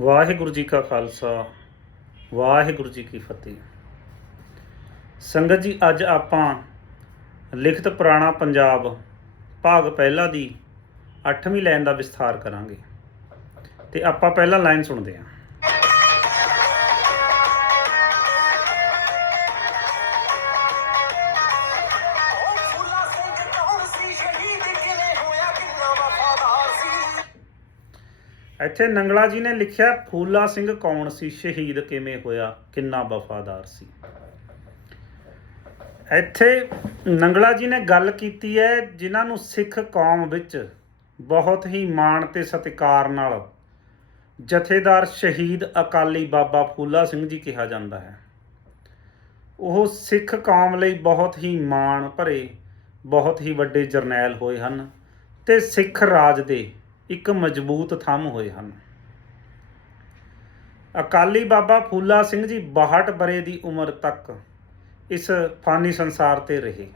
ਵਾਹਿਗੁਰੂ ਜੀ ਕਾ ਖਾਲਸਾ, ਵਾਹਿਗੁਰੂ ਜੀ ਕੀ ਫਤਿਹ। ਸੰਗਤ ਜੀ, ਅੱਜ ਆਪਾਂ ਲਿਖਤ ਪੁਰਾਣਾ ਪੰਜਾਬ ਭਾਗ ਪਹਿਲਾ ਦੀ 8ਵੀਂ ਲਾਈਨ ਦਾ ਵਿਸਥਾਰ ਕਰਾਂਗੇ। ਤੇ ਆਪਾਂ ਪਹਿਲਾਂ ਲਾਈਨ ਸੁਣਦੇ ਹਾਂ। ਇੱਥੇ ਨੰਗਲਾ ਜੀ ਨੇ ਲਿਖਿਆ, ਫੂਲਾ ਸਿੰਘ ਕੌਣ ਸੀ? ਸ਼ਹੀਦ ਕਿਵੇਂ ਹੋਇਆ? ਕਿੰਨਾ ਵਫਾਦਾਰ ਸੀ? ਇੱਥੇ ਨੰਗਲਾ ਜੀ ਨੇ ਗੱਲ ਕੀਤੀ ਹੈ, ਜਿਨ੍ਹਾਂ ਨੂੰ ਸਿੱਖ ਕੌਮ ਵਿੱਚ ਬਹੁਤ ਹੀ ਮਾਣ ਤੇ ਸਤਿਕਾਰ ਨਾਲ ਜਥੇਦਾਰ ਸ਼ਹੀਦ ਅਕਾਲੀ ਬਾਬਾ ਫੂਲਾ ਸਿੰਘ ਜੀ ਕਿਹਾ ਜਾਂਦਾ ਹੈ। ਉਹ ਸਿੱਖ ਕੌਮ ਲਈ ਬਹੁਤ ਹੀ ਮਾਣ ਭਰੇ, ਬਹੁਤ ਹੀ ਵੱਡੇ ਜਰਨੈਲ ਹੋਏ ਹਨ ਤੇ ਸਿੱਖ ਰਾਜ ਦੇ ਇੱਕ ਮਜ਼ਬੂਤ ਥੰਮ ਹੋਏ ਹਨ। ਅਕਾਲੀ ਬਾਬਾ ਫੂਲਾ ਸਿੰਘ ਜੀ 62 ਬਰੇ ਦੀ ਉਮਰ ਤੱਕ ਇਸ ਫਾਨੀ ਸੰਸਾਰ ਤੇ ਰਹੇ।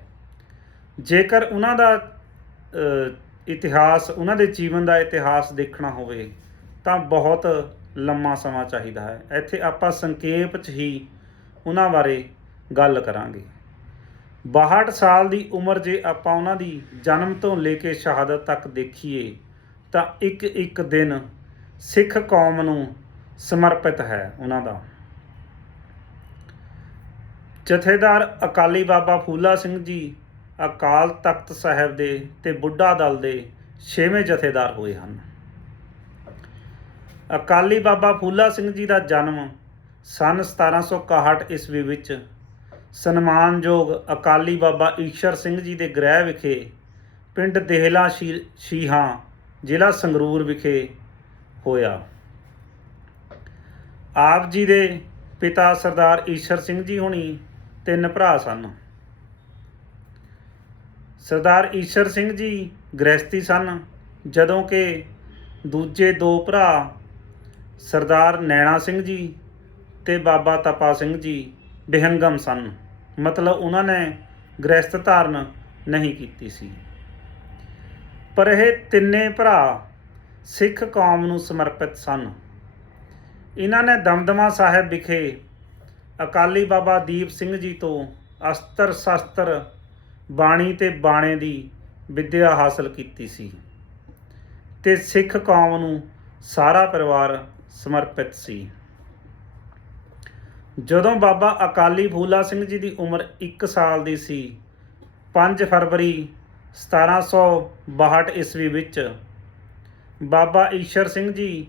ਜੇਕਰ ਉਹਨਾਂ ਦਾ ਇਤਿਹਾਸ, ਉਹਨਾਂ ਦੇ ਜੀਵਨ ਦਾ ਇਤਿਹਾਸ ਦੇਖਣਾ ਹੋਵੇ, ਤਾਂ ਬਹੁਤ ਲੰਮਾ ਸਮਾਂ ਚਾਹੀਦਾ ਹੈ। ਇੱਥੇ ਆਪਾਂ ਸੰਖੇਪ 'ਚ ਹੀ ਉਹਨਾਂ ਬਾਰੇ ਗੱਲ ਕਰਾਂਗੇ। 62 ਸਾਲ ਦੀ ਉਮਰ ਜੇ ਆਪਾਂ ਉਹਨਾਂ ਦੀ ਜਨਮ ਤੋਂ ਲੈ ਕੇ ਸ਼ਹਾਦਤ ਤੱਕ ਦੇਖੀਏ ਤਾਂ ਇੱਕ ਇੱਕ ਦਿਨ ਸਿੱਖ ਕੌਮ ਨੂੰ ਸਮਰਪਿਤ ਹੈ ਉਹਨਾਂ ਦਾ। ਜਥੇਦਾਰ ਅਕਾਲੀ ਬਾਬਾ ਫੂਲਾ ਸਿੰਘ ਜੀ ਅਕਾਲ ਤਖਤ ਸਾਹਿਬ ਦੇ ਤੇ ਬੁੱਢਾ ਦਲ ਦੇ 6ਵੇਂ ਜਥੇਦਾਰ ਹੋਏ ਹਨ। ਅਕਾਲੀ ਬਾਬਾ ਫੂਲਾ ਸਿੰਘ ਜੀ ਦਾ ਜਨਮ ਸਨ 1761 ਈਸਵੀ ਵਿੱਚ ਸਨਮਾਨਯੋਗ ਅਕਾਲੀ ਬਾਬਾ ਈਸ਼ਰ ਸਿੰਘ ਜੀ ਦੇ ਗ੍ਰਹਿ ਵਿਖੇ ਪਿੰਡ ਦੇਹਲਾ ਸ਼ੀ- ਸ਼ੀਹਾਂ ਜ਼ਿਲ੍ਹਾ ਸੰਗਰੂਰ ਵਿਖੇ ਹੋਇਆ। ਆਪ ਜੀ ਦੇ ਪਿਤਾ ਸਰਦਾਰ ਈਸ਼ਰ ਸਿੰਘ ਜੀ ਹੁਣੀ ਤਿੰਨ ਭਰਾ ਸਨ। ਸਰਦਾਰ ਈਸ਼ਰ ਸਿੰਘ ਜੀ ਗ੍ਰਸਤੀ ਸਨ, ਜਦੋਂ ਕਿ ਦੂਜੇ ਦੋ ਭਰਾ ਸਰਦਾਰ ਨੈਣਾ ਸਿੰਘ ਜੀ ਤੇ ਬਾਬਾ ਤਪਾ ਸਿੰਘ ਜੀ ਬਿਹੰਗਮ ਸਨ। ਮਤਲਬ ਉਹਨਾਂ ਨੇ ਗ੍ਰਸਤ ਧਾਰਨ ਨਹੀਂ ਕੀਤੀ ਸੀ। ਪਰ ਇਹ ਤਿੰਨੇ ਭਰਾ ਸਿੱਖ ਕੌਮ ਨੂੰ ਸਮਰਪਿਤ ਸਨ। ਇਹਨਾਂ ਨੇ ਦਮਦਮਾ ਸਾਹਿਬ ਵਿਖੇ ਅਕਾਲੀ ਬਾਬਾ ਦੀਪ ਸਿੰਘ ਜੀ ਤੋਂ ਅਸਤਰ ਸ਼ਸਤਰ ਬਾਣੀ ਤੇ ਬਾਣੇ ਦੀ ਵਿੱਦਿਆ ਹਾਸਲ ਕੀਤੀ ਸੀ ਤੇ ਸਿੱਖ ਕੌਮ ਨੂੰ ਸਾਰਾ ਪਰਿਵਾਰ ਸਮਰਪਿਤ ਸੀ। ਜਦੋਂ ਬਾਬਾ ਅਕਾਲੀ ਫੂਲਾ ਸਿੰਘ ਜੀ ਦੀ ਉਮਰ 1 ਸਾਲ ਦੀ ਸੀ 5 ਫਰਵਰੀ 1762 ਈਸਵੀ ਵਿੱਚ ਬਾਬਾ ਈਸ਼ਰ ਸਿੰਘ ਜੀ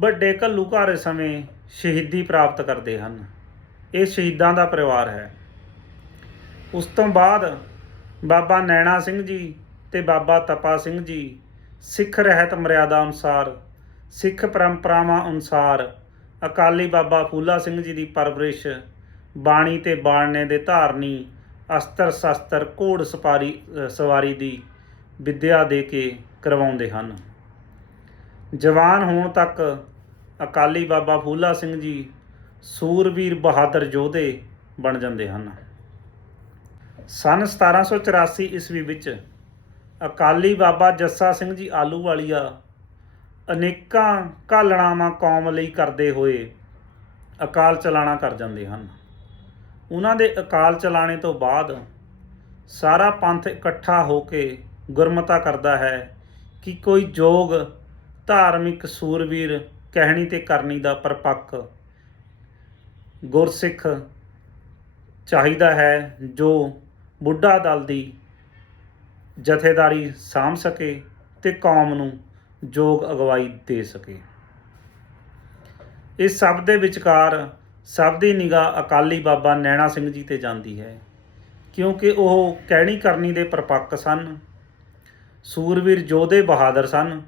ਵੱਡੇ ਘੱਲੂਘਾਰੇ ਸਮੇਂ ਸ਼ਹੀਦੀ ਪ੍ਰਾਪਤ ਕਰਦੇ ਹਨ। ਇਹ ਸ਼ਹੀਦਾਂ ਦਾ ਪਰਿਵਾਰ ਹੈ। ਉਸ ਤੋਂ ਬਾਅਦ ਬਾਬਾ ਨੈਣਾ ਸਿੰਘ ਜੀ ਤੇ ਬਾਬਾ ਤਪਾ ਸਿੰਘ ਜੀ ਸਿੱਖ ਰਹਿਤ ਮਰਿਆਦਾ ਅਨੁਸਾਰ, ਸਿੱਖ ਪਰੰਪਰਾਵਾਂ ਅਨੁਸਾਰ ਅਕਾਲੀ ਬਾਬਾ ਫੂਲਾ ਸਿੰਘ ਜੀ ਦੀ ਪਰਵਰਿਸ਼ ਬਾਣੀ ਤੇ ਬਾਣਨੇ ਦੇ ਧਾਰਨੀ ਅਸਤਰ ਸ਼ਸਤਰ ਘੋੜ ਸਪਾਰੀ ਸਵਾਰੀ ਦੀ ਵਿੱਦਿਆ ਦੇ ਕੇ ਕਰਵਾਉਂਦੇ ਹਨ। ਜਵਾਨ ਹੋਣ ਤੱਕ ਅਕਾਲੀ ਬਾਬਾ ਫੂਲਾ ਸਿੰਘ ਜੀ ਸੂਰਵੀਰ ਬਹਾਦਰ ਯੋਧੇ ਬਣ ਜਾਂਦੇ ਹਨ। ਸਨ 1784 ਈਸਵੀ ਵਿੱਚ ਅਕਾਲੀ ਬਾਬਾ ਜੱਸਾ ਸਿੰਘ ਜੀ ਆਲੂਵਾਲੀਆ ਅਨੇਕਾਂ ਘਾਲਣਾਵਾਂ ਕੌਮ ਲਈ ਕਰਦੇ ਹੋਏ ਅਕਾਲ ਚਲਾਣਾ ਕਰ ਜਾਂਦੇ ਹਨ। ਉਹਨਾਂ ਦੇ ਅਕਾਲ ਚਲਾਣੇ ਤੋਂ ਬਾਅਦ ਸਾਰਾ ਪੰਥ ਇਕੱਠਾ ਹੋ ਕੇ ਗੁਰਮਤਾ ਕਰਦਾ ਹੈ ਕਿ ਕੋਈ ਜੋਗ ਧਾਰਮਿਕ ਸੂਰਵੀਰ ਕਹਿਣੀ ਤੇ ਕਰਨੀ ਦਾ ਪਰਪੱਕ ਗੁਰਸਿੱਖ ਚਾਹੀਦਾ ਹੈ ਜੋ ਬੁੱਢਾ ਦਲ ਦੀ ਜਥੇਦਾਰੀ ਸਾਂਭ ਸਕੇ ਤੇ ਕੌਮ ਨੂੰ ਯੋਗ ਅਗਵਾਈ ਦੇ ਸਕੇ। ਇਸ ਸਭ ਦੇ ਵਿਚਕਾਰ ਸਭ ਦੀ ਨਿਗਾਹ ਅਕਾਲੀ ਬਾਬਾ ਨੈਣਾ ਸਿੰਘ ਜੀ ਤੇ ਜਾਂਦੀ ਹੈ, ਕਿਉਂਕਿ ਉਹ ਕਹਿਣੀ ਕਰਨੀ ਦੇ ਪਰਪੱਕ ਸਨ। ਸੂਰਵੀਰ ਯੋਧੇ ਬਹਾਦਰ ਸਨ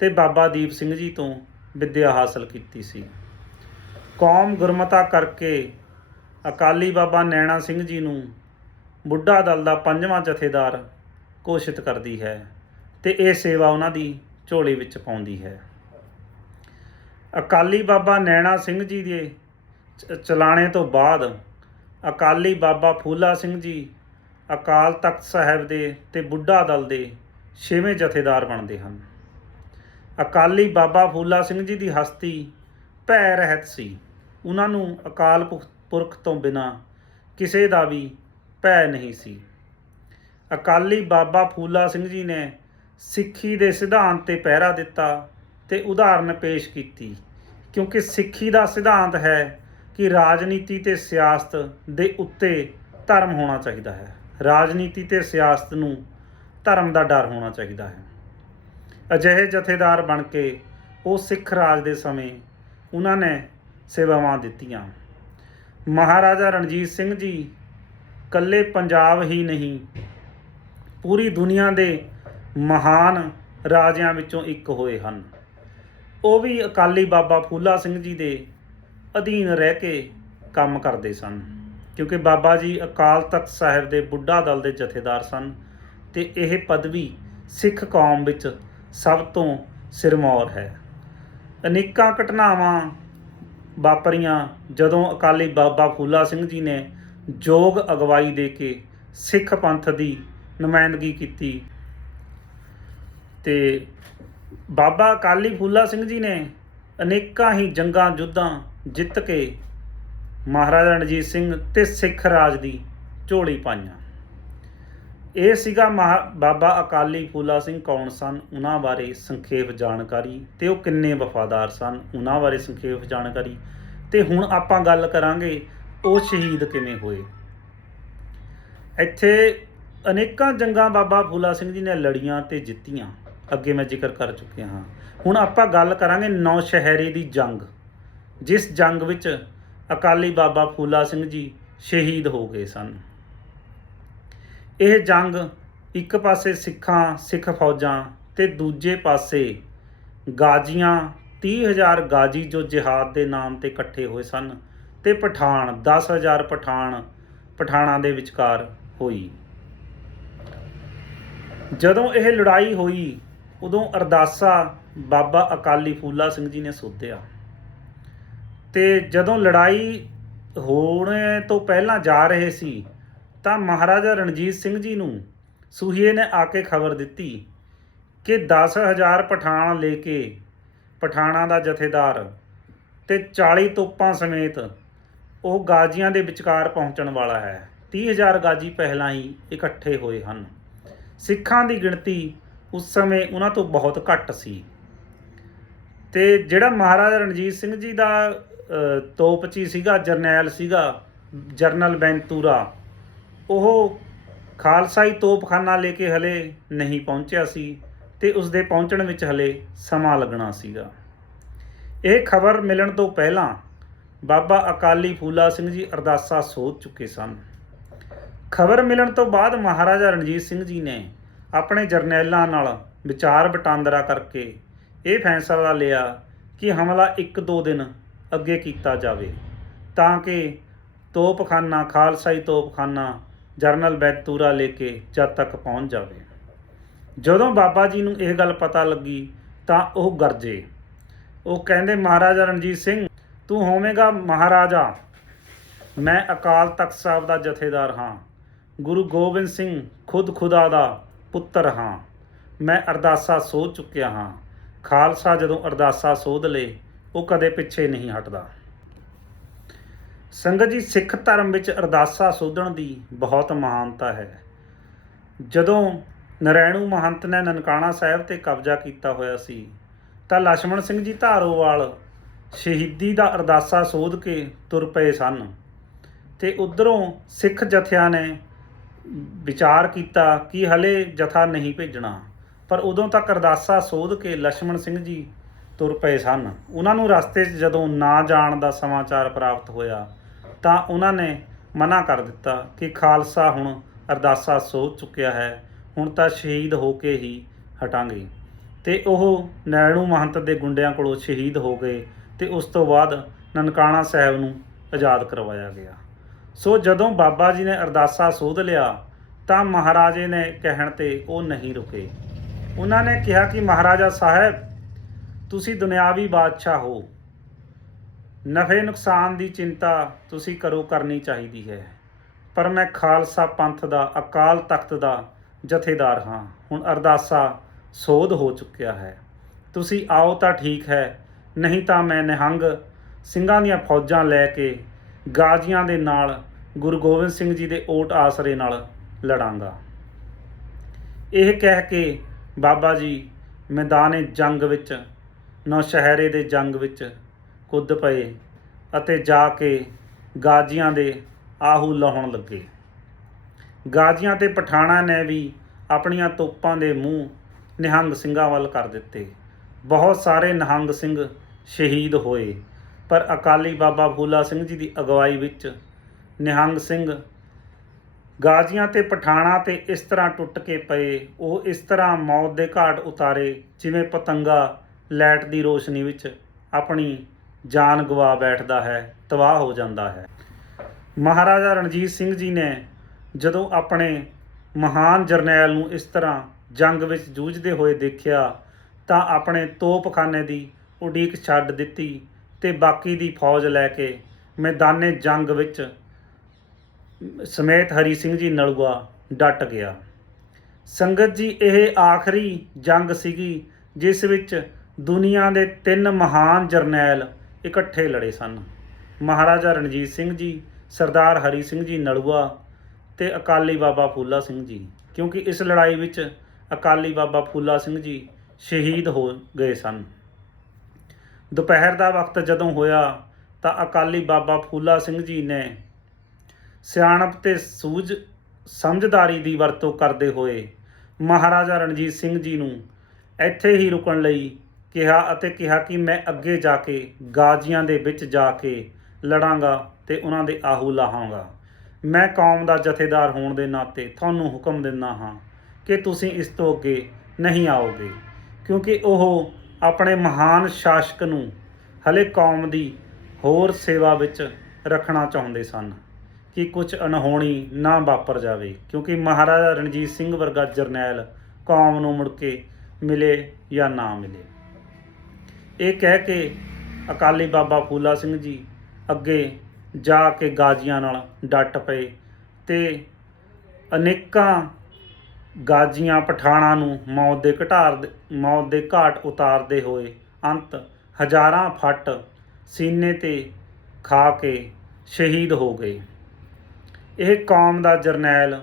ਤੇ ਬਾਬਾ ਦੀਪ ਸਿੰਘ ਜੀ ਤੋਂ ਵਿੱਦਿਆ ਹਾਸਲ ਕੀਤੀ ਸੀ। ਕੌਮ ਗੁਰਮਤਾ ਕਰਕੇ ਅਕਾਲੀ ਬਾਬਾ ਨੈਣਾ ਸਿੰਘ ਜੀ ਨੂੰ ਬੁੱਢਾ ਦਲ ਦਾ ਪੰਜਵਾਂ ਜਥੇਦਾਰ ਘੋਸ਼ਿਤ ਕਰਦੀ ਹੈ ਤੇ ਇਹ ਸੇਵਾ ਉਹਨਾਂ ਦੀ ਝੋਲੀ ਵਿੱਚ ਪਾਉਂਦੀ ਹੈ। ਅਕਾਲੀ ਬਾਬਾ ਨੈਣਾ ਸਿੰਘ ਜੀ ਦੇ ਚਲਾਣੇ ਤੋਂ ਬਾਅਦ ਅਕਾਲੀ ਬਾਬਾ ਫੂਲਾ ਸਿੰਘ ਜੀ ਅਕਾਲ ਤਖਤ ਸਾਹਿਬ ਦੇ ਤੇ ਬੁੱਢਾ ਦਲ ਦੇ ਛੇਵੇਂ ਜਥੇਦਾਰ ਬਣਦੇ ਹਨ। ਅਕਾਲੀ ਬਾਬਾ ਫੂਲਾ ਸਿੰਘ ਜੀ ਦੀ ਹਸਤੀ ਭੈ ਰਹਿਤ ਸੀ। ਉਹਨਾਂ ਨੂੰ ਅਕਾਲ ਪੁਖ- ਪੁਰਖ ਤੋਂ ਬਿਨਾ ਕਿਸੇ ਦਾ ਵੀ ਭੈ ਨਹੀਂ ਸੀ। ਅਕਾਲੀ ਬਾਬਾ ਫੂਲਾ ਸਿੰਘ ਜੀ ਨੇ ਸਿੱਖੀ ਦੇ ਸਿਧਾਂਤ ਤੇ ਪਹਿਰਾ ਦਿੱਤਾ ਤੇ ਉਦਾਹਰਨ ਪੇਸ਼ ਕੀਤੀ, ਕਿਉਂਕਿ ਸਿੱਖੀ ਦਾ ਸਿਧਾਂਤ ਹੈ ਕਿ ਰਾਜਨੀਤੀ ਤੇ ਸਿਆਸਤ ਦੇ ਉੱਤੇ ਧਰਮ ਹੋਣਾ ਚਾਹੀਦਾ ਹੈ। ਰਾਜਨੀਤੀ ਤੇ ਸਿਆਸਤ ਨੂੰ ਧਰਮ ਦਾ ਡਰ ਹੋਣਾ ਚਾਹੀਦਾ ਹੈ। ਅਜਿਹੇ ਜਥੇਦਾਰ ਬਣ ਕੇ ਉਹ ਸਿੱਖ ਰਾਜ ਦੇ ਸਮੇਂ ਉਹਨਾਂ ਨੇ ਸੇਵਾਵਾਂ ਦਿੱਤੀਆਂ। ਮਹਾਰਾਜਾ ਰਣਜੀਤ ਸਿੰਘ ਜੀ ਕੱਲੇ ਪੰਜਾਬ ਹੀ ਨਹੀਂ, ਪੂਰੀ ਦੁਨੀਆ ਦੇ ਮਹਾਨ ਰਾਜਿਆਂ ਵਿੱਚੋਂ ਇੱਕ ਹੋਏ ਹਨ। ਉਹ ਵੀ ਅਕਾਲੀ ਬਾਬਾ ਫੂਲਾ ਸਿੰਘ ਜੀ ਦੇ ਅਧੀਨ ਰਹਿ ਕੇ ਕੰਮ ਕਰਦੇ ਸਨ, ਕਿਉਂਕਿ ਬਾਬਾ ਜੀ ਅਕਾਲ ਤਖਤ ਸਾਹਿਬ ਦੇ ਬੁੱਢਾ ਦਲ ਦੇ ਜਥੇਦਾਰ ਸਨ ਤੇ ਇਹ ਪਦਵੀ ਸਿੱਖ ਕੌਮ ਵਿੱਚ ਸਭ ਤੋਂ ਸਿਰਮੌਰ ਹੈ। ਅਨੇਕਾਂ ਘਟਨਾਵਾਂ ਵਾਪਰੀਆਂ ਜਦੋਂ ਅਕਾਲੀ ਬਾਬਾ ਫੂਲਾ ਸਿੰਘ ਜੀ ਨੇ ਯੋਗ ਅਗਵਾਈ ਦੇ ਕੇ ਸਿੱਖ ਪੰਥ ਦੀ ਨੁਮਾਇੰਦਗੀ ਕੀਤੀ ਤੇ ਬਾਬਾ ਅਕਾਲੀ ਫੂਲਾ ਸਿੰਘ ਜੀ ਨੇ ਅਨੇਕਾਂ ਹੀ ਜੰਗਾਂ, ਜੁੱਧਾਂ ਜਿੱਤ ਕੇ ਮਹਾਰਾਜਾ ਰਣਜੀਤ ਸਿੰਘ ਤੇ ਸਿੱਖ ਰਾਜ ਦੀ ਝੋਲੀ ਪਾਈਆਂ। ਇਹ ਸੀਗਾ ਮਹਾ- ਬਾਬਾ ਅਕਾਲੀ ਫੂਲਾ ਸਿੰਘ ਕੌਣ ਸਨ? ਉਹਨਾਂ ਬਾਰੇ ਸੰਖੇਪ ਜਾਣਕਾਰੀ। ਤੇ ਉਹ ਕਿੰਨੇ ਵਫਾਦਾਰ ਸਨ? ਉਹਨਾਂ ਬਾਰੇ ਸੰਖੇਪ ਜਾਣਕਾਰੀ। ਤੇ ਹੁਣ ਆਪਾਂ ਗੱਲ ਕਰਾਂਗੇ ਉਹ ਸ਼ਹੀਦ ਕਿਵੇਂ ਹੋਏ। ਇੱਥੇ ਅਨੇਕਾਂ ਜੰਗਾਂ ਬਾਬਾ ਫੂਲਾ ਸਿੰਘ ਜੀ ਨੇ ਲੜੀਆਂ ਤੇ ਜਿੱਤੀਆਂ। ਅੱਗੇ ਮੈਂ ਜ਼ਿਕਰ ਕਰ ਚੁੱਕਿਆ ਹਾਂ। ਹੁਣ ਆਪਾਂ ਗੱਲ ਕਰਾਂਗੇ ਨੌ ਸ਼ਹਿਰੇ ਦੀ ਜੰਗ। ਜਿਸ ਜੰਗ ਵਿੱਚ ਅਕਾਲੀ ਬਾਬਾ ਫੂਲਾ ਸਿੰਘ ਜੀ ਸ਼ਹੀਦ ਹੋ ਗਏ ਸਨ। ਇਹ ਜੰਗ ਇੱਕ ਪਾਸੇ ਸਿੱਖਾਂ, ਸਿੱਖ ਫੌਜਾਂ ਤੇ ਦੂਜੇ ਪਾਸੇ ਗਾਜੀਆਂ 30000 ਗਾਜੀ ਜੋ ਜਿਹਾਦ ਦੇ ਨਾਮ ਤੇ ਇਕੱਠੇ ਹੋਏ ਸਨ ਤੇ ਪਠਾਨ 10000 ਪਠਾਨ, ਪਠਾਨਾਂ ਦੇ ਵਿਚਕਾਰ ਹੋਈ। ਜਦੋਂ ਇਹ ਲੜਾਈ ਹੋਈ, ਉਦੋਂ ਅਰਦਾਸਾ ਬਾਬਾ ਅਕਾਲੀ ਫੂਲਾ ਸਿੰਘ ਜੀ ਨੇ ਸੋਧਿਆ। ਤੇ ਜਦੋਂ ਲੜਾਈ ਹੋਣ ਤੋਂ ਪਹਿਲਾਂ ਜਾ ਰਹੇ ਸੀ, ਤਾਂ ਮਹਾਰਾਜਾ ਰਣਜੀਤ ਸਿੰਘ ਜੀ ਨੂੰ ਸੂਹੀਏ ਨੇ ਆ ਕੇ ਖਬਰ ਦਿੱਤੀ ਕਿ 10000 ਪਠਾਨ ਲੈ ਕੇ ਪਠਾਨਾਂ ਦਾ ਜਥੇਦਾਰ ਤੇ 40 ਤੋਪਾਂ ਸਮੇਤ ਉਹ ਗਾਜੀਆਂ ਦੇ ਵਿਚਕਾਰ ਪਹੁੰਚਣ ਵਾਲਾ ਹੈ। 30000 ਗਾਜੀ ਪਹਿਲਾਂ ਹੀ ਇਕੱਠੇ ਹੋਏ ਹਨ। ਸਿੱਖਾਂ ਦੀ ਗਿਣਤੀ ਉਸ ਸਮੇਂ ਉਹਨਾਂ ਤੋਂ ਬਹੁਤ ਘੱਟ ਸੀ। ਤੇ ਜਿਹੜਾ ਮਹਾਰਾਜਾ ਰਣਜੀਤ ਸਿੰਘ ਜੀ ਦਾ ਤੋਪਚੀ ਸੀਗਾ, ਜਰਨੈਲ ਸੀਗਾ, ਜਰਨਲ ਬੈਂਤੂਰਾ ਉਹ ਖਾਲਸਾਈ ਤੋਪਖਾਨਾ ਲੈ ਕੇ ਹਲੇ ਨਹੀਂ ਪਹੁੰਚਿਆ ਸੀ ਤੇ ਉਸ ਦੇ ਪਹੁੰਚਣ ਵਿੱਚ ਹਲੇ ਸਮਾਂ ਲੱਗਣਾ ਸੀਗਾ। ਇਹ ਖਬਰ ਮਿਲਣ ਤੋਂ ਪਹਿਲਾਂ ਬਾਬਾ ਅਕਾਲੀ ਫੂਲਾ ਸਿੰਘ ਜੀ ਅਰਦਾਸਾ ਸੋਧ ਚੁੱਕੇ ਸਨ। ਖਬਰ ਮਿਲਣ ਤੋਂ ਬਾਅਦ ਮਹਾਰਾਜਾ ਰਣਜੀਤ ਸਿੰਘ ਜੀ ਨੇ ਆਪਣੇ ਜਰਨੈਲਾਂ ਨਾਲ ਵਿਚਾਰ ਵਟਾਂਦਰਾ ਕਰਕੇ ਇਹ ਫੈਸਲਾ ਲਿਆ ਕਿ ਹਮਲਾ 1-2 ਦਿਨ ਅੱਗੇ ਕੀਤਾ ਜਾਵੇ। ਤਾਂ ਕਿ ਤੋਪਖਾਨਾ, ਖਾਲਸਾਈ ਤੋਪਖਾਨਾ ਜਰਨਲ ਬੈਤੂਰਾ ਲੈ ਕੇ ਜਦ ਤੱਕ ਪਹੁੰਚ ਜਾਵੇ। ਜਦੋਂ ਬਾਬਾ ਜੀ ਨੂੰ ਇਹ ਗੱਲ ਪਤਾ ਲੱਗੀ ਤਾਂ ਉਹ ਗਰਜੇ। ਉਹ ਕਹਿੰਦੇ, ਮਹਾਰਾਜਾ ਰਣਜੀਤ ਸਿੰਘ, ਤੂੰ ਹੋਵੇਂਗਾ ਮਹਾਰਾਜਾ। ਮੈਂ ਅਕਾਲ ਤਖਤ ਸਾਹਿਬ ਦਾ ਜਥੇਦਾਰ ਹਾਂ। ਗੁਰੂ ਗੋਬਿੰਦ ਸਿੰਘ ਖੁਦ ਖੁਦਾ ਦਾ ਪੁੱਤਰ ਹਾਂ। ਮੈਂ ਅਰਦਾਸਾ ਸੋਧ ਚੁੱਕਿਆ ਹਾਂ। ਖਾਲਸਾ ਜਦੋਂ ਅਰਦਾਸਾ ਸੋਧ ਲੇ ਉਹ ਕਦੇ ਪਿੱਛੇ ਨਹੀਂ ਹਟਦਾ। ਸੰਗਤ ਜੀ, ਸਿੱਖ ਧਰਮ ਵਿੱਚ ਅਰਦਾਸਾ ਸੋਧਣ ਦੀ ਬਹੁਤ ਮਹਾਨਤਾ ਹੈ। ਜਦੋਂ ਨਰੈਣੂ ਮਹੰਤ ਨੇ ਨਨਕਾਣਾ ਸਾਹਿਬ ਤੇ ਕਬਜ਼ਾ ਕੀਤਾ ਹੋਇਆ ਸੀ, ਤਾਂ ਲక్ష్మణ ਸਿੰਘ ਜੀ ਧਾਰੋਵਾਲ ਸ਼ਹੀਦੀ ਦਾ ਅਰਦਾਸਾ ਸੋਧ ਕੇ ਤੁਰ ਪਏ ਸਨ ਤੇ ਉਧਰੋਂ ਸਿੱਖ ਜਥਿਆਂ ਨੇ ਵਿਚਾਰ ਕੀਤਾ ਕਿ ਹਲੇ ਜਥਾ ਨਹੀਂ ਭੇਜਣਾ। ਪਰ ਉਦੋਂ ਤੱਕ ਅਰਦਾਸਾ ਸੋਧ ਕੇ ਲక్ష్మణ ਸਿੰਘ ਜੀ ਤੁਰ ਪਏ ਸਨ। ਉਹਨਾਂ ਨੂੰ ਰਸਤੇ 'ਚ ਜਦੋਂ ਨਾ ਜਾਣ ਦਾ ਸਮਾਚਾਰ ਪ੍ਰਾਪਤ ਹੋਇਆ, ਤਾਂ ਉਹਨਾਂ ਨੇ ਮਨਾ ਕਰ ਦਿੱਤਾ ਕਿ ਖਾਲਸਾ ਹੁਣ ਅਰਦਾਸਾ ਸੋਧ ਚੁੱਕਿਆ ਹੈ, ਹੁਣ ਤਾਂ ਸ਼ਹੀਦ ਹੋ ਕੇ ਹੀ ਹਟਾਂਗੇ। ਤੇ ਉਹ ਨੈਣੂ ਮਹੰਤ ਦੇ ਗੁੰਡਿਆਂ ਕੋਲੋਂ ਸ਼ਹੀਦ ਹੋ ਗਏ ਤੇ ਉਸ ਤੋਂ ਬਾਅਦ ਨਨਕਾਣਾ ਸਾਹਿਬ ਨੂੰ ਆਜ਼ਾਦ ਕਰਵਾਇਆ ਗਿਆ। ਸੋ ਜਦੋਂ ਬਾਬਾ ਜੀ ਨੇ ਅਰਦਾਸਾ ਸੋਧ ਲਿਆ, ਤਾਂ ਮਹਾਰਾਜੇ ਨੇ ਕਹਿਣ ਤੇ ਉਹ ਨਹੀਂ ਰੁਕੇ। ਉਹਨਾਂ ਨੇ ਕਿਹਾ ਕਿ ਮਹਾਰਾਜਾ ਸਾਹਿਬ ਤੁਸੀਂ ਦੁਨਿਆਵੀ ਬਾਦਸ਼ਾਹ ਹੋ। ਨਫੇ ਨੁਕਸਾਨ ਦੀ ਚਿੰਤਾ ਤੁਸੀਂ ਕਰੋ ਕਰਨੀ ਚਾਹੀਦੀ ਹੈ। ਪਰ ਮੈਂ ਖਾਲਸਾ ਪੰਥ ਦਾ, ਅਕਾਲ ਤਖਤ ਦਾ ਜਥੇਦਾਰ ਹਾਂ। ਹੁਣ ਅਰਦਾਸਾ ਸੋਧ ਹੋ ਚੁੱਕਿਆ ਹੈ। ਤੁਸੀਂ ਆਓ ਤਾਂ ਠੀਕ ਹੈ, ਨਹੀਂ ਤਾਂ ਮੈਂ ਨਿਹੰਗ ਸਿੰਘਾਂ ਦੀਆਂ ਫੌਜਾਂ ਲੈ ਕੇ ਗਾਜ਼ੀਆਂ ਦੇ ਨਾਲ ਗੁਰੂ ਗੋਬਿੰਦ ਸਿੰਘ ਜੀ ਦੇ ਓਟ ਆਸਰੇ ਨਾਲ ਲੜਾਂਗਾ। ਇਹ ਕਹਿ ਕੇ ਬਾਬਾ ਜੀ ਮੈਦਾਨੇ ਜੰਗ ਵਿੱਚ ਨੌਸ਼ਹਿਰੇ ਦੇ ਜੰਗ ਵਿੱਚ ਕੁੱਦ ਪਏ ਅਤੇ ਜਾ ਕੇ ਗਾਜ਼ੀਆਂ ਦੇ ਆਹੂ ਲਾਉਣ ਲੱਗੇ। ਗਾਜ਼ੀਆਂ ਤੇ ਪਠਾਣਾ ਨੇ ਵੀ ਆਪਣੀਆਂ ਤੋਪਾਂ ਦੇ ਮੂੰਹ ਨਿਹੰਗ ਸਿੰਘਾਂ ਵੱਲ ਕਰ ਦਿੱਤੇ। ਬਹੁਤ ਸਾਰੇ ਨਿਹੰਗ ਸਿੰਘ ਸ਼ਹੀਦ ਹੋਏ, ਪਰ ਅਕਾਲੀ ਬਾਬਾ ਫੂਲਾ ਸਿੰਘ ਜੀ ਦੀ ਅਗਵਾਈ ਵਿੱਚ ਨਿਹੰਗ ਸਿੰਘ ਗਾਜ਼ੀਆਂ ਤੇ ਪਠਾਣਾ ਤੇ ਇਸ ਤਰ੍ਹਾਂ ਟੁੱਟ ਕੇ ਪਏ। ਉਹ ਇਸ ਤਰ੍ਹਾਂ ਮੌਤ ਦੇ ਘਾਟ ਉਤਾਰੇ, ਜਿਵੇਂ ਪਤੰਗਾ ਲਾਈਟ ਦੀ ਰੋਸ਼ਨੀ ਵਿੱਚ ਆਪਣੀ ਜਾਨ ਗਵਾ ਬੈਠਦਾ ਹੈ, ਤਬਾਹ ਹੋ ਜਾਂਦਾ ਹੈ। ਮਹਾਰਾਜਾ ਰਣਜੀਤ ਸਿੰਘ ਜੀ ਨੇ ਜਦੋਂ ਆਪਣੇ ਮਹਾਨ ਜਰਨੈਲ ਨੂੰ ਇਸ ਤਰ੍ਹਾਂ ਜੰਗ ਵਿੱਚ ਜੂਝਦੇ ਹੋਏ ਦੇਖਿਆ, ਤਾਂ ਆਪਣੇ ਤੋਪਖਾਨੇ ਦੀ ਉਡੀਕ ਛੱਡ ਦਿੱਤੀ ਤੇ ਬਾਕੀ ਦੀ ਫੌਜ ਲੈ ਕੇ ਮੈਦਾਨੇ ਜੰਗ ਵਿੱਚ ਸਮੇਤ ਹਰੀ ਸਿੰਘ ਜੀ ਨਲੂਆ ਡਟ ਗਿਆ। ਸੰਗਤ ਜੀ, ਇਹ ਆਖਰੀ ਜੰਗ ਸੀਗੀ, ਜਿਸ ਵਿੱਚ ਦੁਨੀਆ ਦੇ ਤਿੰਨ ਮਹਾਨ ਜਰਨੈਲ ਇਕੱਠੇ ਲੜੇ ਸਨ। ਮਹਾਰਾਜਾ ਰਣਜੀਤ ਸਿੰਘ ਜੀ, ਸਰਦਾਰ ਹਰੀ ਸਿੰਘ ਜੀ ਨਲੂਆ ਤੇ ਅਕਾਲੀ ਬਾਬਾ ਫੂਲਾ ਸਿੰਘ ਜੀ। ਕਿਉਂਕਿ ਇਸ ਲੜਾਈ ਵਿੱਚ ਅਕਾਲੀ ਬਾਬਾ ਫੂਲਾ ਸਿੰਘ ਜੀ ਸ਼ਹੀਦ ਹੋ ਗਏ ਸਨ। ਦੁਪਹਿਰ ਦਾ ਵਕਤ ਜਦੋਂ ਹੋਇਆ ਤਾਂ ਅਕਾਲੀ ਬਾਬਾ ਫੂਲਾ ਸਿੰਘ ਜੀ ਨੇ ਸਿਆਣਪ ਤੇ ਸੂਝ ਸਮਝਦਾਰੀ ਦੀ ਵਰਤੋਂ ਕਰਦੇ ਹੋਏ ਮਹਾਰਾਜਾ ਰਣਜੀਤ ਸਿੰਘ ਜੀ ਨੂੰ ਇੱਥੇ ਹੀ ਰੁਕਣ ਲਈ ਕਿਹਾ ਅਤੇ ਕਿਹਾ ਕਿ ਮੈਂ ਅੱਗੇ ਜਾ ਕੇ ਗਾਜ਼ੀਆਂ ਦੇ ਵਿੱਚ ਜਾ ਕੇ ਲੜਾਂਗਾ ਤੇ ਉਹਨਾਂ ਦੇ ਆਹੂ ਲਾਹਾਂਗਾ। ਮੈਂ ਕੌਮ ਦਾ ਜਥੇਦਾਰ ਹੋਣ ਦੇ ਨਾਤੇ ਤੁਹਾਨੂੰ ਹੁਕਮ ਦਿੰਦਾ ਹਾਂ ਕਿ ਤੁਸੀਂ ਇਸ ਤੋਂ ਅੱਗੇ ਨਹੀਂ ਆਓਗੇ, ਕਿਉਂਕਿ ਉਹ ਆਪਣੇ ਮਹਾਨ ਸ਼ਾਸਕ ਨੂੰ ਹਲੇ ਕੌਮ ਦੀ ਹੋਰ ਸੇਵਾ ਵਿੱਚ ਰੱਖਣਾ ਚਾਹੁੰਦੇ ਸਨ ਕਿ ਕੁਝ ਅਣਹੋਣੀ ਨਾ ਵਾਪਰ ਜਾਵੇ, ਕਿਉਂਕਿ ਮਹਾਰਾਜਾ ਰਣਜੀਤ ਸਿੰਘ ਵਰਗਾ ਜਰਨੈਲ ਕੌਮ ਨੂੰ ਮੁੜ ਕੇ ਮਿਲੇ ਜਾਂ ਨਾ ਮਿਲੇ। ਇਹ ਕਹਿ ਕੇ ਅਕਾਲੀ ਬਾਬਾ ਫੂਲਾ ਸਿੰਘ ਜੀ ਅੱਗੇ ਜਾ ਕੇ ਗਾਜ਼ੀਆਂ ਨਾਲ ਡਟ ਪਏ ਤੇ ਅਨੇਕਾਂ ਗਾਜ਼ੀਆਂ ਪਠਾਣਾ ਨੂੰ ਮੌਤ ਦੇ ਘਟਾਰ ਦੇ- ਮੌਤ ਦੇ ਘਾਟ ਉਤਾਰਦੇ ਹੋਏ ਅੰਤ ਹਜ਼ਾਰਾਂ ਫੱਟ ਸੀਨੇ ਤੇ ਖਾ ਕੇ ਸ਼ਹੀਦ ਹੋ ਗਏ। ਇਹ ਕੌਮ ਦਾ ਜਰਨੈਲ,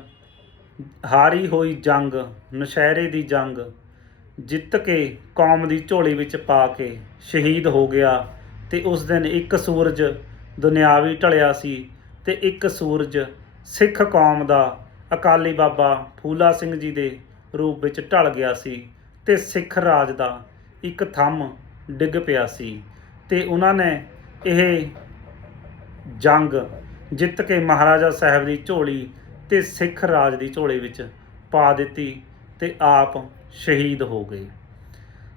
ਹਾਰੀ ਹੋਈ ਜੰਗ, ਨਸ਼ਹਿਰੇ ਦੀ ਜੰਗ ਜਿੱਤ ਕੇ ਕੌਮ ਦੀ ਝੋਲੀ ਵਿੱਚ ਪਾ ਕੇ ਸ਼ਹੀਦ ਹੋ ਗਿਆ ਤੇ ਉਸ ਦਿਨ ਇੱਕ ਸੂਰਜ ਦੁਨਿਆਵੀ ਢਲਿਆ ਸੀ ਤੇ ਇੱਕ ਸੂਰਜ ਸਿੱਖ ਕੌਮ ਦਾ ਅਕਾਲੀ ਬਾਬਾ ਫੂਲਾ ਸਿੰਘ ਜੀ ਦੇ ਰੂਪ ਵਿੱਚ ਢਲ ਗਿਆ ਸੀ ਤੇ ਸਿੱਖ ਰਾਜ ਦਾ ਇੱਕ ਥੰਮ ਡਿੱਗ ਪਿਆ ਸੀ ਤੇ ਉਹਨਾਂ ਨੇ ਇਹ ਜੰਗ ਜਿੱਤ ਕੇ ਮਹਾਰਾਜਾ ਸਾਹਿਬ ਦੀ ਝੋਲੀ ਤੇ ਸਿੱਖ ਰਾਜ ਦੀ ਝੋਲੀ ਵਿੱਚ ਪਾ ਦਿੱਤੀ ਤੇ ਆਪ ਸ਼ਹੀਦ ਹੋ ਗਏ।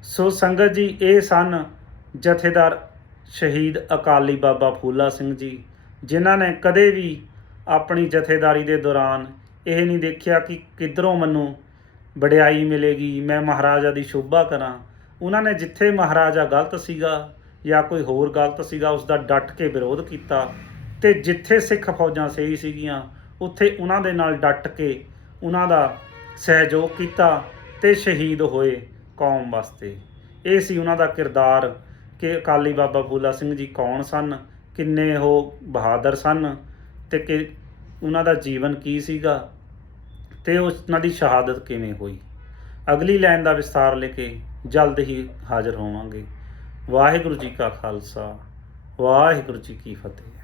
ਸੋ ਸੰਗਤ ਜੀ, ਇਹ ਸਨ ਜਥੇਦਾਰ ਸ਼ਹੀਦ ਅਕਾਲੀ ਬਾਬਾ ਫੂਲਾ ਸਿੰਘ ਜੀ, ਜਿਨ੍ਹਾਂ ਨੇ ਕਦੇ ਵੀ ਆਪਣੀ ਜਥੇਦਾਰੀ ਦੇ ਦੌਰਾਨ ਇਹ ਨਹੀਂ ਦੇਖਿਆ ਕਿ ਕਿੱਧਰੋਂ ਮੈਨੂੰ ਵਡਿਆਈ ਮਿਲੇਗੀ, ਮੈਂ ਮਹਾਰਾਜਾ ਦੀ ਸ਼ੋਭਾ ਕਰਾਂ। ਉਹਨਾਂ ਨੇ ਜਿੱਥੇ ਮਹਾਰਾਜਾ ਗਲਤ ਸੀਗਾ ਜਾਂ ਕੋਈ ਹੋਰ ਗਲਤ ਸੀਗਾ ਉਸ ਦਾ ਡਟ ਕੇ ਵਿਰੋਧ ਕੀਤਾ ਤੇ ਜਿੱਥੇ ਸਿੱਖ ਫੌਜਾਂ ਸਹੀ ਸੀਗੀਆਂ, ਉੱਥੇ ਉਹਨਾਂ ਦੇ ਨਾਲ ਡਟ ਕੇ ਉਹਨਾਂ ਦਾ ਸਹਿਯੋਗ ਕੀਤਾ ਤੇ ਸ਼ਹੀਦ ਹੋਏ ਕੌਮ ਵਾਸਤੇ। ਇਹ ਸੀ ਉਹਨਾਂ ਦਾ ਕਿਰਦਾਰ ਕਿ ਅਕਾਲੀ ਬਾਬਾ ਫੂਲਾ ਸਿੰਘ ਜੀ ਕੌਣ ਸਨ, ਕਿੰਨੇ ਉਹ ਬਹਾਦਰ ਸਨ ਤੇ ਕਿ ਉਹਨਾਂ ਦਾ ਜੀਵਨ ਕੀ ਸੀਗਾ ਤੇ ਉਹਨਾਂ ਦੀ ਸ਼ਹਾਦਤ ਕਿਵੇਂ ਹੋਈ। ਅਗਲੀ ਲਾਈਨ ਦਾ ਵਿਸਤਾਰ ਲੈ ਕੇ ਜਲਦ ਹੀ ਹਾਜ਼ਰ ਹੋਵਾਂਗੇ। ਵਾਹਿਗੁਰੂ ਜੀ ਕਾ ਖਾਲਸਾ, ਵਾਹਿਗੁਰੂ ਜੀ ਕੀ ਫਤਿਹ।